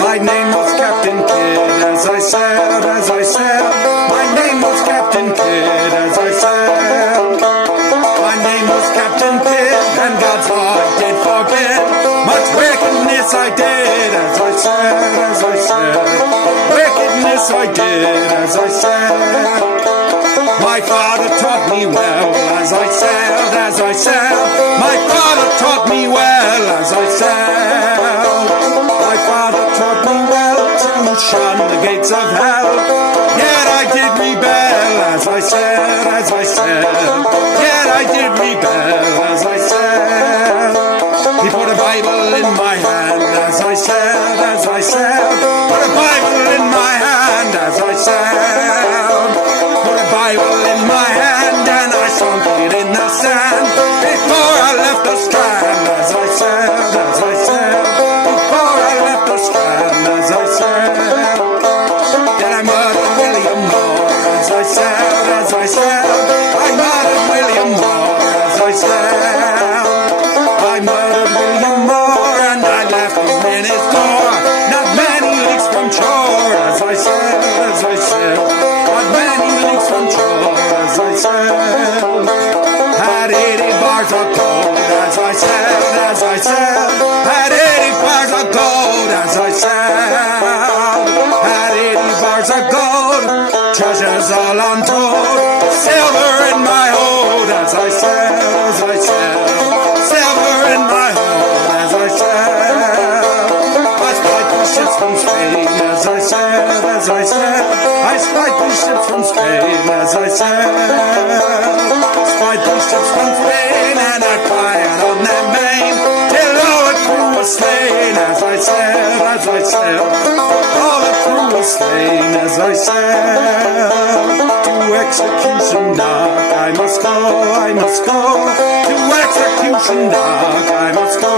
My name was Captain Kidd, as I sailed, my name was Captain Kidd, as I sailed. My name was Captain Kidd, and God's heart did forbid much wickedness I did, as I said. Wickedness I did, as I said. My father taught me well, as I sailed. My father taught me well, as I sailed. My father taught me well to shun the gates of hell. Yet I did rebel, as I said. Yet I did rebel, as I said. He put a Bible in my hand, as I said. Put a Bible in my hand, as I said. Put a Bible in my hand, and I sunk it in the sand before I left the strand, as I said. Before I left the strand, as I said. Then I murdered William Moore, as I said. I murdered William Moore, as I said. I murdered William Moore, and I left him in his door, not many leagues from shore, as I said. Not many leagues from shore, as I said. Had 80 bars of gold, as I said. Had 80 bars of gold, as I said. Had 80 bars of gold, treasures all untold, silver in my hold, as I said. Silver in my hold, as I said. I spied the ships from Spain, as I said. I spied the ships from Spain, as I said. Spied the ships from Spain, and I fired on their main till all the crew was slain, as I said. All the crew was slain, as I said. To execution dock I must go. To execution dock I must go.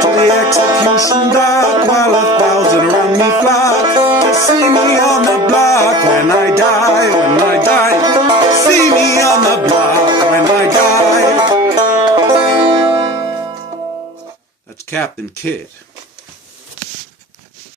To the execution dock, while 1,000 around me flock to see me on the block when I die. See me on the block when I die. That's Captain Kidd.